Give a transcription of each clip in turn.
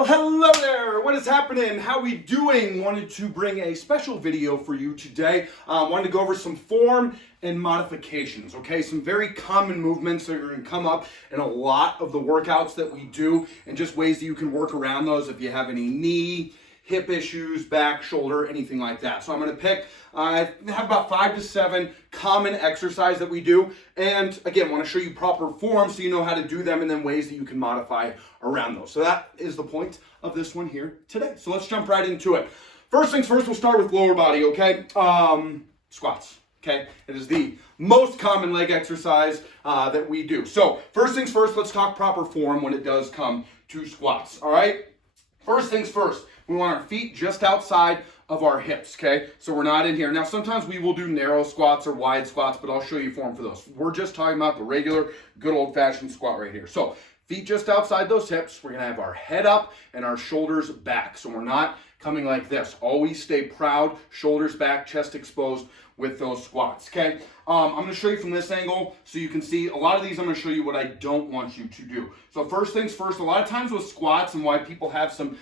Well, hello there. What is happening? How we doing? Wanted to bring a special video for you today. Wanted to go over some form and modifications, okay? Some very common movements that are going to come up in a lot of the workouts that we do, and just ways that you can work around those if you have any knee, hip issues, back, shoulder, anything like that. So I'm going to pick, I have about 5 to 7 common exercises that we do. And again, want to show you proper form so you know how to do them, and then ways that you can modify around those. So that is the point of this one here today. So let's jump right into it. First things first, we'll start with lower body, okay? Squats. Okay, it is the most common leg exercise that we do. So first things first, let's talk proper form when it does come to squats, all right? First things first, we want our feet just outside of our hips, okay? So we're not in here. Now, sometimes we will do narrow squats or wide squats, but I'll show you form for those. We're just talking about the regular, good old-fashioned squat right here. So feet just outside those hips. We're gonna have our head up and our shoulders back. So we're not coming like this. Always stay proud, shoulders back, chest exposed with those squats, okay? I'm gonna show you from this angle so you can see a lot of these. I'm gonna show you what I don't want you to do. So first things first, a lot of times with squats, and why people have some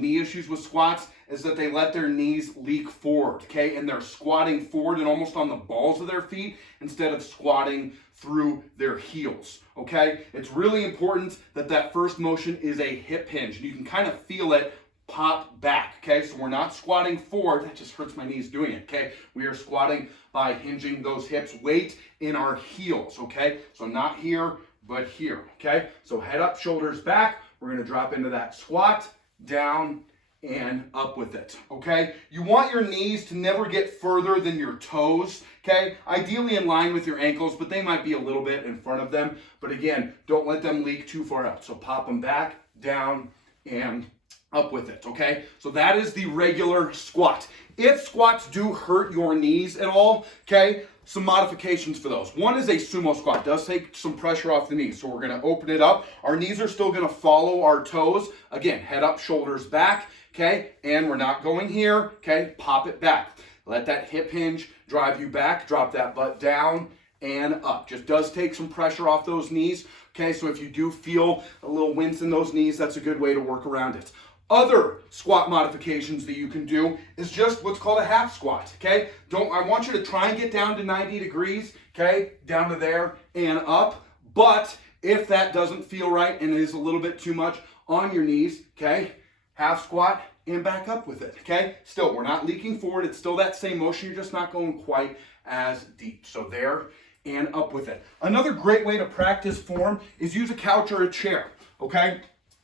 knee issues with squats, is that they let their knees leak forward, okay? And they're squatting forward and almost on the balls of their feet instead of squatting through their heels, okay? It's really important that that first motion is a hip hinge, and you can kind of feel it pop back, okay? So we're not squatting forward. That just hurts my knees doing it, okay? We are squatting by hinging those hips, weight in our heels, okay? So not here, but here, okay? So head up, shoulders back. We're gonna drop into that squat, down, and up with it, okay? You want your knees to never get further than your toes, okay? Ideally in line with your ankles, but they might be a little bit in front of them. But again, don't let them leak too far out. So pop them back, down, and up with it, okay? So that is the regular squat. If squats do hurt your knees at all, okay, some modifications for those. One is a sumo squat. It does take some pressure off the knees. So we're gonna open it up. Our knees are still gonna follow our toes. Again, head up, shoulders back, okay? And we're not going here, okay? Pop it back. Let that hip hinge drive you back. Drop that butt down and up. Just does take some pressure off those knees, okay? So if you do feel a little wince in those knees, that's a good way to work around it. Other squat modifications that you can do is just what's called a half squat, okay? I want you to try and get down to 90 degrees, okay? Down to there and up. But if that doesn't feel right and is a little bit too much on your knees, okay? Half squat and back up with it, okay? Still, we're not leaking forward. It's still that same motion. You're just not going quite as deep. So there and up with it. Another great way to practice form is use a couch or a chair, okay?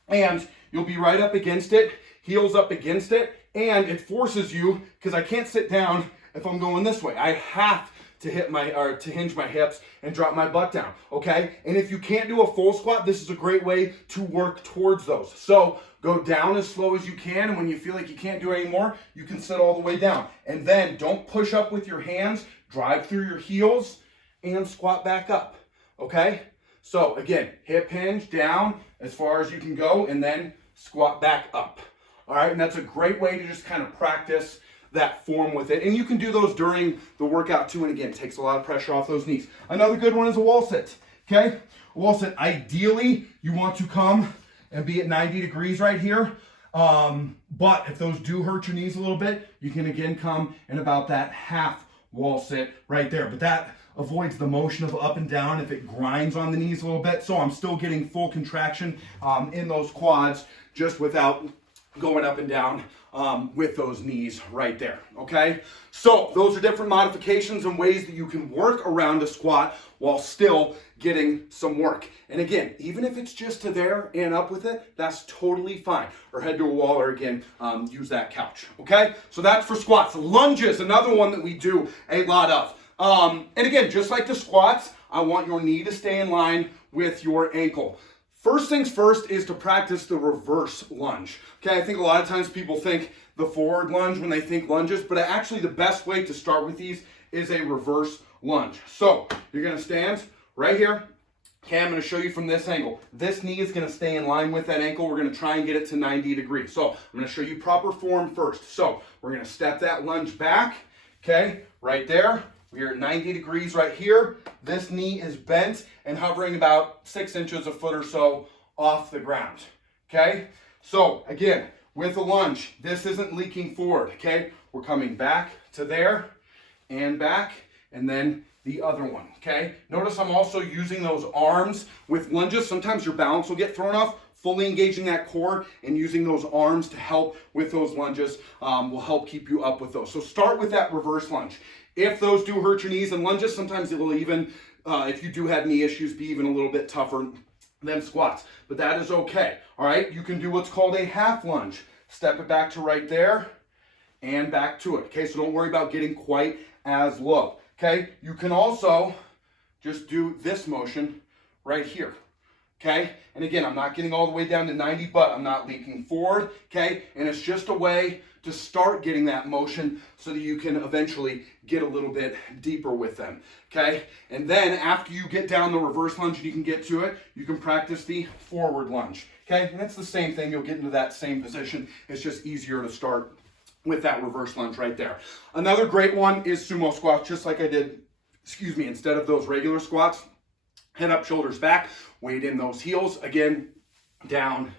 And you'll be right up against it, heels up against it, and it forces you, because I can't sit down if I'm going this way. I have to hinge my hips and drop my butt down, okay? And if you can't do a full squat, this is a great way to work towards those. So go down as slow as you can, and when you feel like you can't do any more, you can sit all the way down. And then don't push up with your hands, drive through your heels, and squat back up, okay? So again, hip hinge down as far as you can go, and then squat back up. All right, and that's a great way to just kind of practice that form with it. And you can do those during the workout too, and again, it takes a lot of pressure off those knees. Another good one is a wall sit, okay? A wall sit, ideally, you want to come and be at 90 degrees right here. But if those do hurt your knees a little bit, you can again come in about that half wall sit right there. But that avoids the motion of up and down if it grinds on the knees a little bit. So I'm still getting full contraction in those quads just without going up and down with those knees right there, okay? So those are different modifications and ways that you can work around a squat while still getting some work. And again, even if it's just to there and up with it, that's totally fine. Or head to a wall, or again, use that couch, okay? So that's for squats. Lunges, another one that we do a lot of. And again, just like the squats, I want your knee to stay in line with your ankle. First things first is to practice the reverse lunge. Okay, I think a lot of times people think the forward lunge when they think lunges, but actually the best way to start with these is a reverse lunge. So you're gonna stand right here. Okay, I'm gonna show you from this angle. This knee is gonna stay in line with that ankle. We're gonna try and get it to 90 degrees. So I'm gonna show you proper form first. So we're gonna step that lunge back, okay, right there. We are at 90 degrees right here. This knee is bent and hovering about 6 inches, a foot or so off the ground, okay? So again, with a lunge, this isn't leaking forward, okay? We're coming back to there and back, and then the other one, okay? Notice I'm also using those arms with lunges. Sometimes your balance will get thrown off. Fully engaging that core and using those arms to help with those lunges will help keep you up with those. So start with that reverse lunge. If those do hurt your knees and lunges, sometimes it will even, if you do have knee issues, be even a little bit tougher than squats. But that is okay, all right? You can do what's called a half lunge. Step it back to right there and back to it, okay? So don't worry about getting quite as low, okay? You can also just do this motion right here. Okay, and again, I'm not getting all the way down to 90, but I'm not leaking forward, okay? And it's just a way to start getting that motion so that you can eventually get a little bit deeper with them, okay? And then after you get down the reverse lunge and you can get to it, you can practice the forward lunge, okay? And it's the same thing, you'll get into that same position. It's just easier to start with that reverse lunge right there. Another great one is sumo squats, just like I did, instead of those regular squats. Head up, shoulders back, weight in those heels, again, down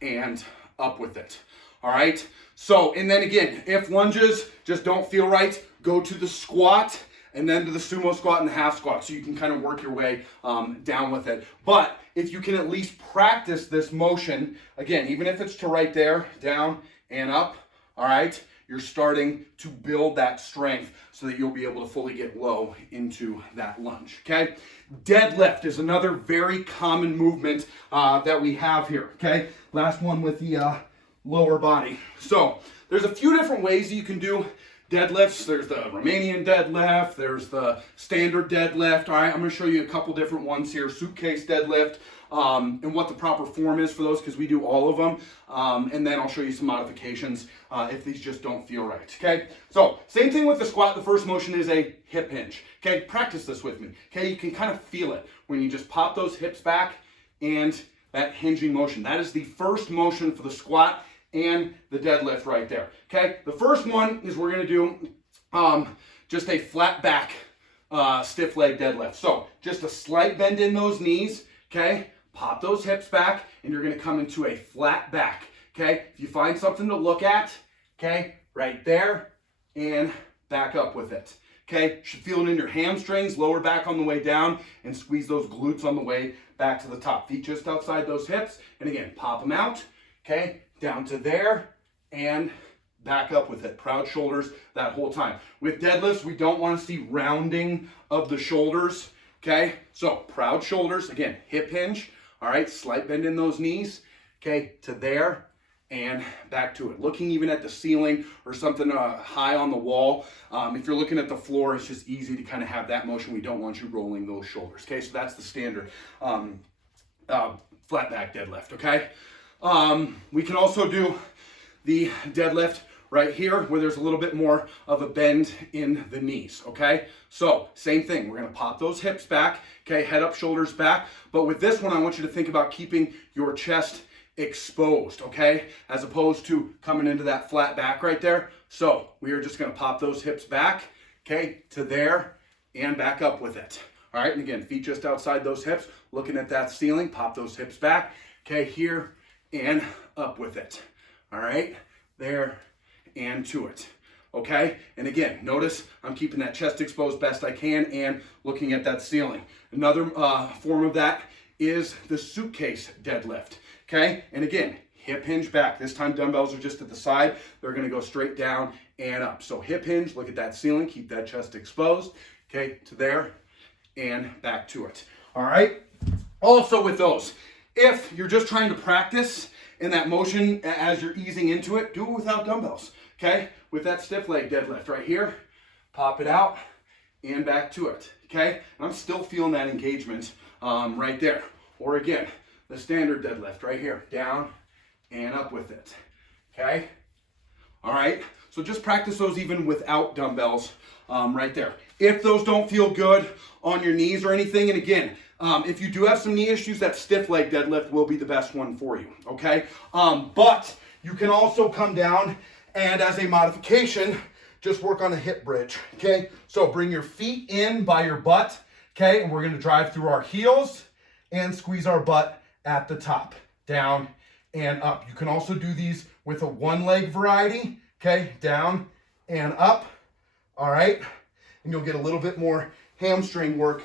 and up with it, all right? So, and then again, if lunges just don't feel right, go to the squat and then to the sumo squat and the half squat, so you can kind of work your way down with it. But if you can at least practice this motion, again, even if it's to right there, down and up, all right? You're starting to build that strength so that you'll be able to fully get low into that lunge, okay? Deadlift is another very common movement that we have here, okay? Last one with the lower body. So there's a few different ways that you can do deadlifts. There's the Romanian deadlift, there's the standard deadlift, all right? I'm gonna show you a couple different ones here. Suitcase deadlift, and what the proper form is for those, because we do all of them. And then I'll show you some modifications if these just don't feel right, okay? So same thing with the squat. The first motion is a hip hinge, okay? Practice this with me, okay? You can kind of feel it when you just pop those hips back and that hinging motion. That is the first motion for the squat and the deadlift right there, okay? The first one is we're gonna do just a flat back stiff leg deadlift. So just a slight bend in those knees, okay? Pop those hips back, and you're gonna come into a flat back, okay? If you find something to look at, okay, right there, and back up with it, okay? You should feel it in your hamstrings, lower back on the way down, and squeeze those glutes on the way back to the top. Feet just outside those hips, and again, pop them out, okay? Down to there, and back up with it. Proud shoulders that whole time. With deadlifts, we don't wanna see rounding of the shoulders, okay? So proud shoulders, again, hip hinge, all right, slight bend in those knees, okay, to there and back to it. Looking even at the ceiling or something high on the wall. If you're looking at the floor, it's just easy to kind of have that motion. We don't want you rolling those shoulders, okay? So that's the standard flat back deadlift, okay? We can also do the deadlift right here where there's a little bit more of a bend in the knees, okay? So same thing, we're gonna pop those hips back, okay? Head up, shoulders back. But with this one, I want you to think about keeping your chest exposed, okay? As opposed to coming into that flat back right there. So we are just gonna pop those hips back, okay? To there and back up with it. All right, and again, feet just outside those hips, looking at that ceiling, pop those hips back, okay? Here and up with it, all right? There and to it, okay? And again, notice I'm keeping that chest exposed best I can and looking at that ceiling. Another form of that is the suitcase deadlift, okay? And again, hip hinge back. This time dumbbells are just at the side. They're gonna go straight down and up. So hip hinge, look at that ceiling, keep that chest exposed, okay? To there and back to it, all right? Also with those, if you're just trying to practice in that motion as you're easing into it, do it without dumbbells, okay? With that stiff leg deadlift right here, pop it out and back to it, okay? And I'm still feeling that engagement right there. Or again, the standard deadlift right here, down and up with it, okay? All right, so just practice those even without dumbbells right there. If those don't feel good on your knees or anything, and again, if you do have some knee issues, that stiff leg deadlift will be the best one for you, okay? But you can also come down and as a modification, just work on a hip bridge, okay? So bring your feet in by your butt, okay? And we're gonna drive through our heels and squeeze our butt at the top, down and up. You can also do these with a one leg variety, okay? Down and up, all right? And you'll get a little bit more hamstring work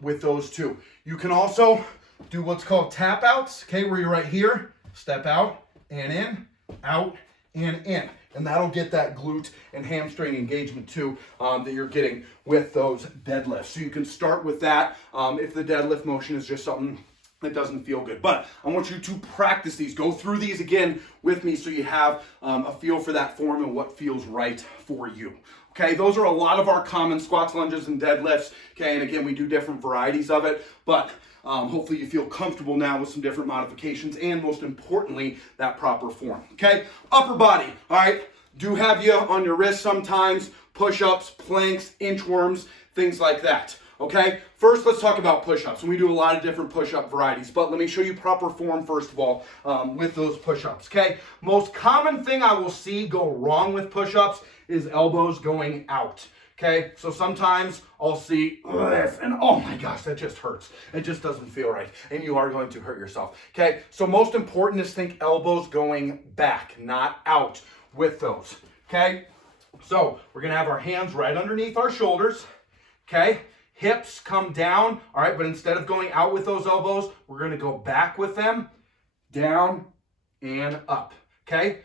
with those too. You can also do what's called tap outs, okay? Where you're right here, step out and in, out and in. And that'll get that glute and hamstring engagement too that you're getting with those deadlifts. So you can start with that if the deadlift motion is just something that doesn't feel good. But I want you to practice these. Go through these again with me so you have a feel for that form and what feels right for you. Okay, those are a lot of our common squats, lunges, and deadlifts. Okay, and again, we do different varieties of it, but hopefully you feel comfortable now with some different modifications and most importantly, that proper form. Okay, upper body, all right, do have you on your wrist sometimes, push-ups, planks, inchworms, things like that. Okay, first let's talk about push-ups. And we do a lot of different push-up varieties, but let me show you proper form first of all with those push-ups. Okay, most common thing I will see go wrong with push-ups is elbows going out. Okay, so sometimes I'll see this and oh my gosh, that just hurts. It just doesn't feel right and you are going to hurt yourself. Okay, so most important is think elbows going back, not out with those. Okay, so we're gonna have our hands right underneath our shoulders. Okay, hips come down, all right, but instead of going out with those elbows, we're gonna go back with them, down and up. Okay,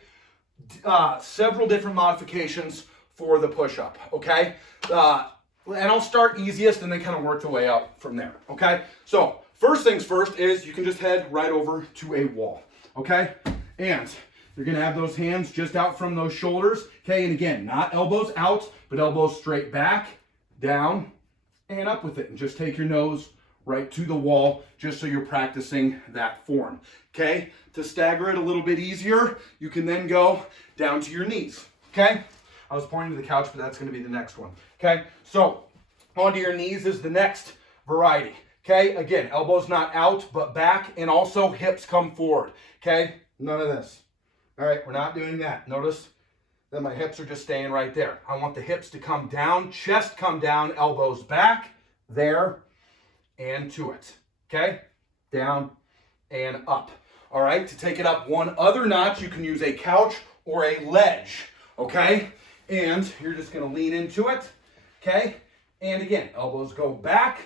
several different modifications for the push-up, okay? And I'll start easiest and then kind of work the way up from there, okay? So first things first is you can just head right over to a wall, okay? And you're gonna have those hands just out from those shoulders, okay? And again, not elbows out, but elbows straight back, down, and up with it. And just take your nose right to the wall, just so you're practicing that form, okay? To stagger it a little bit easier, you can then go down to your knees, okay? I was pointing to the couch, but that's going to be the next one. Okay, so onto your knees is the next variety. Okay, again, elbows not out, but back, and also hips come forward. Okay, none of this. All right, we're not doing that. Notice that my hips are just staying right there. I want the hips to come down, chest come down, elbows back, there, and to it. Okay, down and up. All right, to take it up one other notch, you can use a couch or a ledge. Okay. And you're just going to lean into it, okay? And again, elbows go back,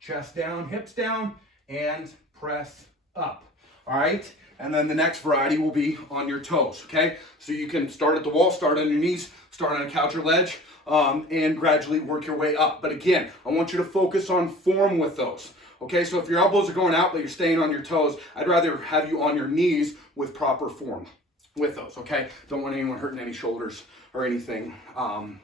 chest down, hips down, and press up, all right? And then the next variety will be on your toes, okay? So you can start at the wall, start on your knees, start on a couch or ledge, and gradually work your way up. But again, I want you to focus on form with those, okay? So if your elbows are going out but you're staying on your toes, I'd rather have you on your knees with proper form with those, okay? Don't want anyone hurting any shoulders or anything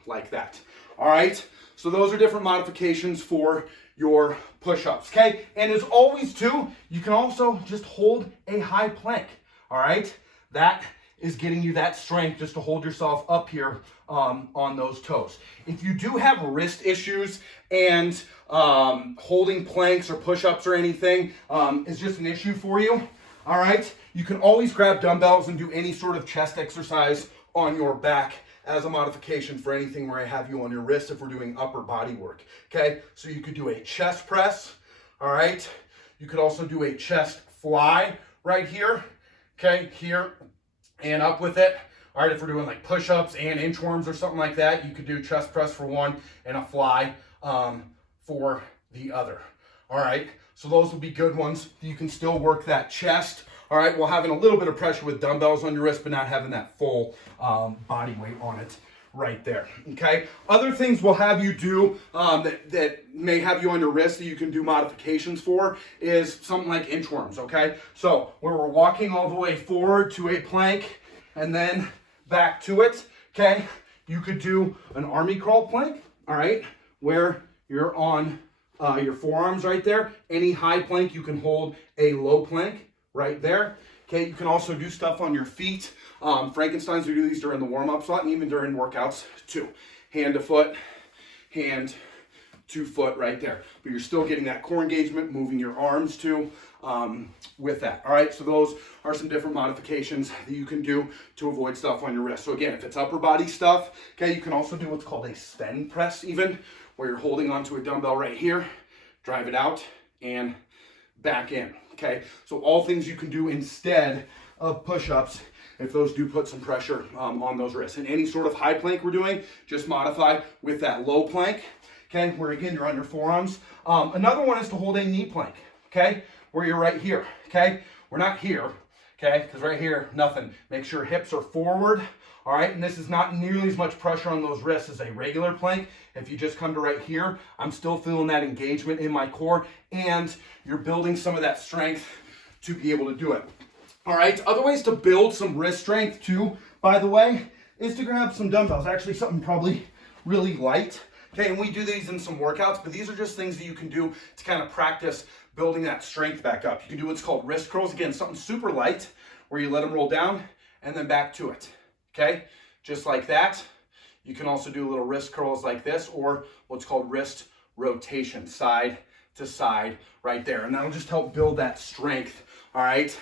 like that. All right, so those are different modifications for your push-ups, okay? And as always too, you can also just hold a high plank, all right? That is getting you that strength just to hold yourself up here on those toes. If you do have wrist issues and holding planks or push-ups or anything is just an issue for you, all right? You can always grab dumbbells and do any sort of chest exercise on your back as a modification for anything where I have you on your wrist if we're doing upper body work, okay? So you could do a chest press, all right? You could also do a chest fly right here, okay? Here and up with it. All right, if we're doing like push-ups and inchworms or something like that, you could do chest press for one and a fly for the other, all right? So those will be good ones. You can still work that chest, all right, while having a little bit of pressure with dumbbells on your wrist, but not having that full body weight on it right there, okay? Other things we'll have you do that may have you on your wrist that you can do modifications for is something like inchworms, okay? So where we're walking all the way forward to a plank and then back to it, okay? You could do an army crawl plank, all right, where you're on your forearms right there. Any high plank, you can hold a low plank right there. Okay, you can also do stuff on your feet. Frankensteins, we do these during the warm-up slot and even during workouts too. Hand to foot, hand to foot right there. But you're still getting that core engagement, moving your arms too with that. All right, so those are some different modifications that you can do to avoid stuff on your wrist. So again, if it's upper body stuff, okay, you can also do what's called a Sven press even, where you're holding onto a dumbbell right here, drive it out and back in, okay? So all things you can do instead of push-ups if those do put some pressure on those wrists. And any sort of high plank we're doing, just modify with that low plank, okay, where again, you're on your forearms. Another one is to hold a knee plank, okay, where you're right here, okay? We're not here, okay, because right here, nothing. Make sure hips are forward, all right? And this is not nearly as much pressure on those wrists as a regular plank. If you just come to right here, I'm still feeling that engagement in my core, and you're building some of that strength to be able to do it. All right, other ways to build some wrist strength too, by the way, is to grab some dumbbells. Actually, something probably really light. Okay, and we do these in some workouts, but these are just things that you can do to kind of practice building that strength back up. You can do what's called wrist curls. Again, something super light where you let them roll down and then back to it. Okay, just like that. You can also do little wrist curls like this, or what's called wrist rotation, side to side right there. And that'll just help build that strength, all right?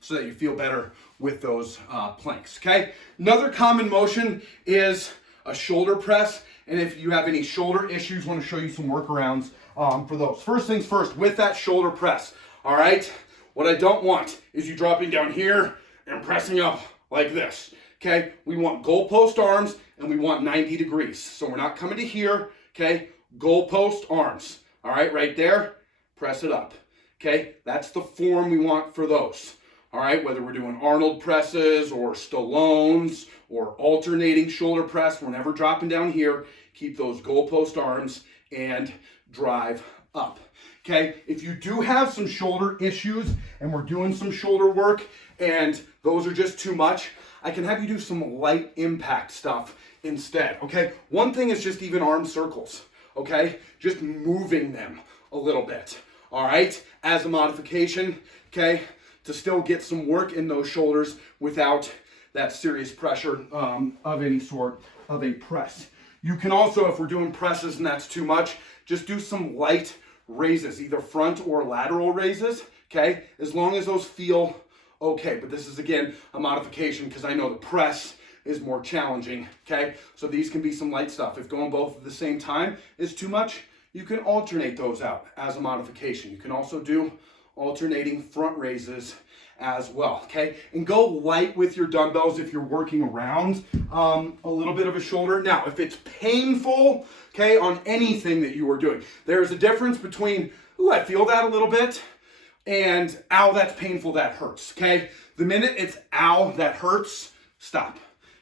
So that you feel better with those planks, okay? Another common motion is a shoulder press. And if you have any shoulder issues, I want to show you some workarounds for those. First things first, with that shoulder press, all right? What I don't want is you dropping down here and pressing up like this, okay? We want goalpost arms and we want 90 degrees. So we're not coming to here, okay? Goalpost arms, all right there, press it up. Okay, that's the form we want for those. All right, whether we're doing Arnold presses or Stallones or alternating shoulder press, we're never dropping down here. Keep those goalpost arms and drive up. Okay, if you do have some shoulder issues and we're doing some shoulder work and those are just too much, I can have you do some light impact stuff instead. Okay, one thing is just even arm circles. Okay, just moving them a little bit. All right, as a modification, okay, to still get some work in those shoulders without that serious pressure of any sort of a press. You can also, if we're doing presses and that's too much, just do some light raises, either front or lateral raises, okay, as long as those feel okay. But this is, again, a modification because I know the press is more challenging, okay? So these can be some light stuff. If going both at the same time is too much, you can alternate those out as a modification. You can also do alternating front raises as well, okay? And go light with your dumbbells if you're working around a little bit of a shoulder. Now, if it's painful, okay, on anything that you are doing, there's a difference between, ooh, I feel that a little bit, and ow, that's painful, that hurts, okay? The minute it's ow, that hurts, stop,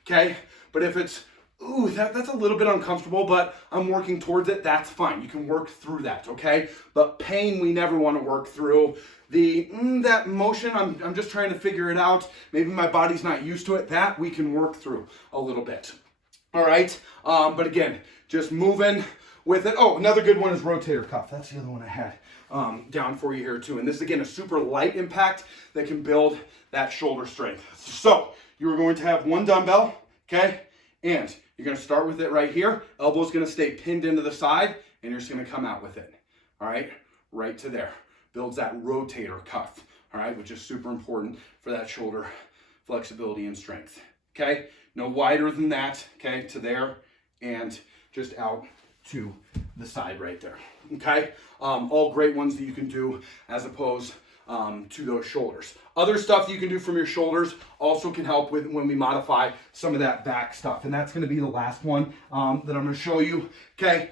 okay? But if it's, ooh, that's a little bit uncomfortable, but I'm working towards it, that's fine. You can work through that, okay? But pain, we never want to work through. That motion, I'm just trying to figure it out. Maybe my body's not used to it. That we can work through a little bit. All right? But again, just moving with it. Oh, another good one is rotator cuff. That's the other one I had down for you here too. And this is, again, a super light impact that can build that shoulder strength. So you're going to have one dumbbell, okay? And you're going to start with it right here. Elbow's going to stay pinned into the side, and you're just going to come out with it. All right? Right to there. Builds that rotator cuff, all right, which is super important for that shoulder flexibility and strength. Okay? No wider than that, okay, to there, and just out to the side right there. Okay? All great ones that you can do as opposed to those shoulders. Other stuff you can do from your shoulders also can help with when we modify some of that back stuff. And that's going to be the last one that I'm going to show you. Okay.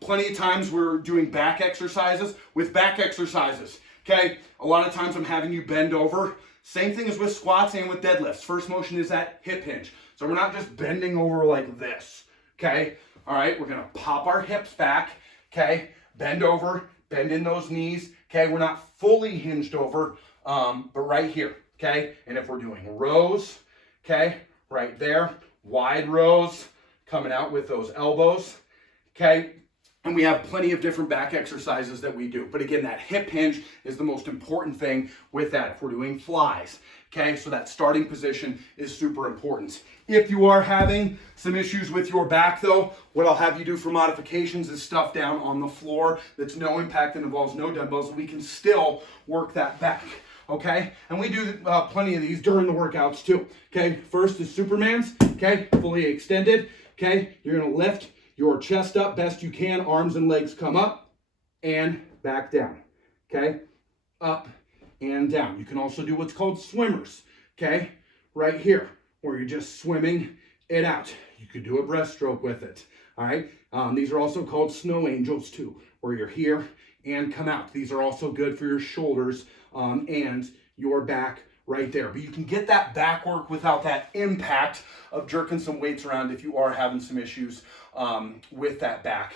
Plenty of times we're doing back exercises. With back exercises, okay, a lot of times I'm having you bend over. Same thing as with squats and with deadlifts. First motion is that hip hinge. So we're not just bending over like this. Okay. All right. We're going to pop our hips back. Okay. Bend over, bend in those knees. Okay, we're not fully hinged over, but right here, okay? And if we're doing rows, okay, right there, wide rows, coming out with those elbows, okay? And we have plenty of different back exercises that we do. But again, that hip hinge is the most important thing with that if we're doing flies, okay? So that starting position is super important. If you are having some issues with your back though, what I'll have you do for modifications is stuff down on the floor that's no impact and involves no dumbbells. We can still work that back, okay? And we do plenty of these during the workouts too, okay? First is Superman's, okay? Fully extended, okay? You're gonna lift your chest up best you can, arms and legs come up and back down, okay? Up and down. You can also do what's called swimmers, okay? Right here, where you're just swimming it out. You could do a breaststroke with it, all right? These are also called snow angels too, where you're here and come out. These are also good for your shoulders and your back right there. But you can get that back work without that impact of jerking some weights around if you are having some issues with that back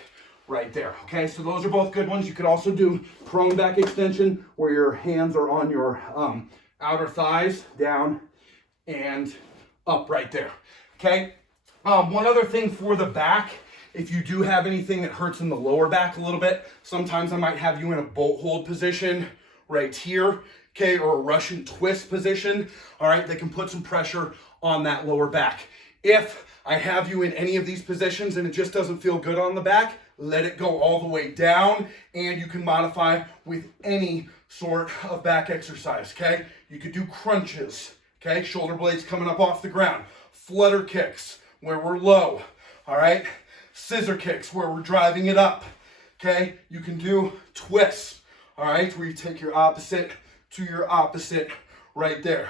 right there. Okay, so those are both good ones. You could also do prone back extension where your hands are on your outer thighs, down and up right there. Okay, one other thing for the back, if you do have anything that hurts in the lower back a little bit, sometimes I might have you in a boat hold position right here, okay, or a Russian twist position. All right, they can put some pressure on that lower back. If I have you in any of these positions and it just doesn't feel good on the back, let it go all the way down, and you can modify with any sort of back exercise, okay? You could do crunches, okay? Shoulder blades coming up off the ground. Flutter kicks where we're low, all right? Scissor kicks where we're driving it up, okay? You can do twists, all right? Where you take your opposite to your opposite right there,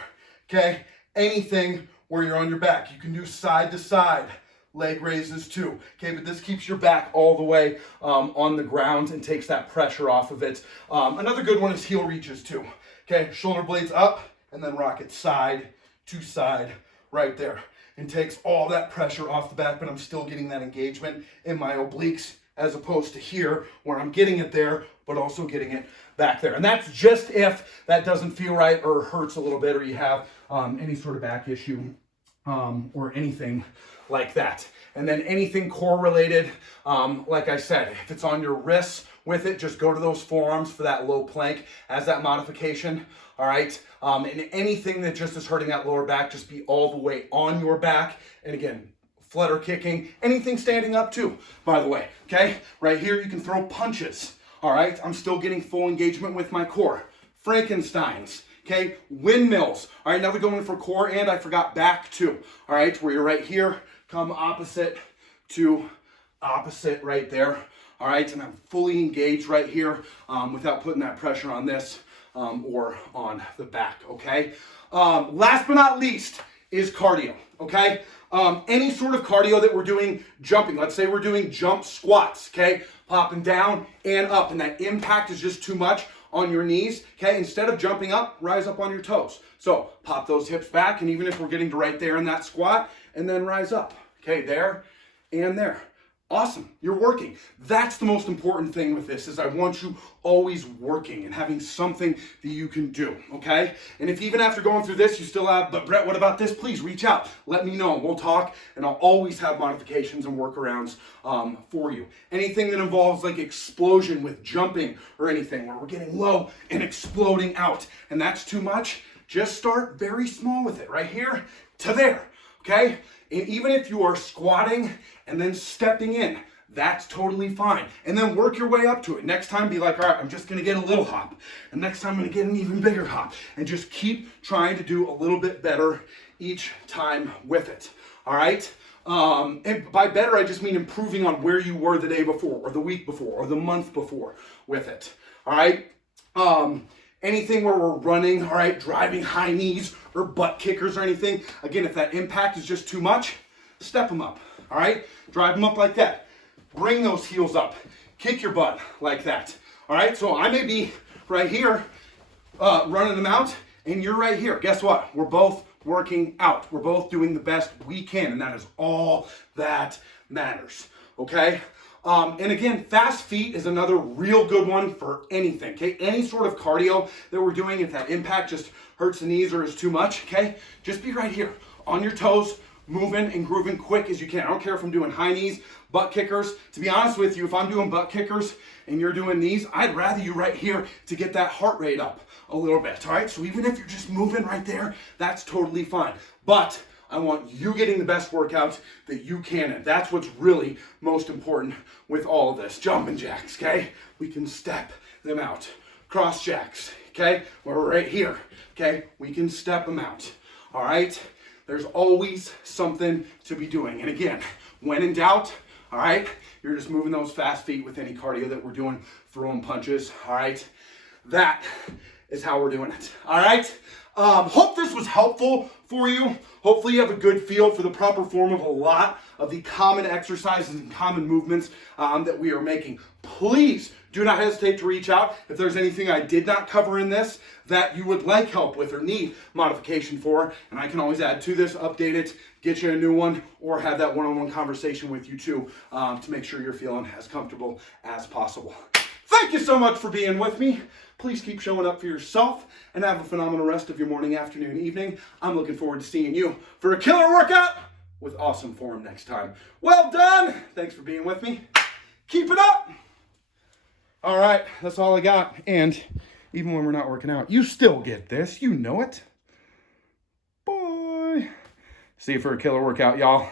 okay? Anything where you're on your back. You can do side to side leg raises too, okay? But this keeps your back all the way on the ground and takes that pressure off of it. Another good one is heel reaches too, okay? Shoulder blades up and then rock it side to side right there. And takes all that pressure off the back, but I'm still getting that engagement in my obliques as opposed to here where I'm getting it there, but also getting it back there. And that's just if that doesn't feel right or hurts a little bit, or you have any sort of back issue or anything like that. And then anything core related, like I said, if it's on your wrists with it, just go to those forearms for that low plank as that modification, all right? And anything that just is hurting that lower back, just be all the way on your back. And again, flutter kicking, anything standing up too, by the way, okay? Right here, you can throw punches, all right? I'm still getting full engagement with my core. Frankensteins, okay? Windmills, all right? Now we're going for core, and I forgot back too, all right? Where you're right here, come opposite to opposite right there, all right? And I'm fully engaged right here without putting that pressure on this or on the back, okay? Last but not least is cardio, okay? Any sort of cardio that we're doing jumping. Let's say we're doing jump squats, okay? Popping down and up, and that impact is just too much on your knees, okay? Instead of jumping up, rise up on your toes. So pop those hips back, and even if we're getting to right there in that squat, and then rise up, okay? There and there. Awesome, you're working. That's the most important thing with this, is I want you always working and having something that you can do, okay? And if even after going through this, you still have, but Brett, what about this? Please reach out, let me know, we'll talk, and I'll always have modifications and workarounds for you. Anything that involves like explosion with jumping or anything where we're getting low and exploding out, and that's too much, just start very small with it, right here to there, okay? And even if you are squatting and then stepping in, that's totally fine. And then work your way up to it. Next time, be like, all right, I'm just gonna get a little hop. And next time, I'm gonna get an even bigger hop. And just keep trying to do a little bit better each time with it, all right? And by better, I just mean improving on where you were the day before, or the week before, or the month before with it, all right? Anything where we're running, all right, driving high knees or butt kickers or anything, again, if that impact is just too much, step them up, all right? Drive them up like that. Bring those heels up. Kick your butt like that, all right? So I may be right here running them out, and you're right here. Guess what? We're both working out. We're both doing the best we can, and that is all that matters, okay? And again, fast feet is another real good one for anything, okay? Any sort of cardio that we're doing, if that impact just hurts the knees or is too much, okay? Just be right here on your toes, moving and grooving quick as you can. I don't care if I'm doing high knees, butt kickers. To be honest with you, if I'm doing butt kickers and you're doing these, I'd rather you right here to get that heart rate up a little bit, all right? So even if you're just moving right there, that's totally fine. But I want you getting the best workout that you can, and that's what's really most important with all of this. Jumping jacks, okay? We can step them out. Cross jacks, okay? We're right here, okay? We can step them out, all right? There's always something to be doing. And again, when in doubt, all right, you're just moving those fast feet with any cardio that we're doing, throwing punches, all right? That is how we're doing it. All right. Hope this was helpful for you. Hopefully you have a good feel for the proper form of a lot of the common exercises and common movements that we are making. Please do not hesitate to reach out if there's anything I did not cover in this that you would like help with or need modification for, and I can always add to this, update it, get you a new one, or have that one-on-one conversation with you too to make sure you're feeling as comfortable as possible. Thank you so much for being with me. Please keep showing up for yourself and have a phenomenal rest of your morning, afternoon, evening. I'm looking forward to seeing you for a killer workout with awesome form next time. Well done. Thanks for being with me. Keep it up. All right, that's all I got. And even when we're not working out, you still get this. You know it. Bye. See you for a killer workout, y'all.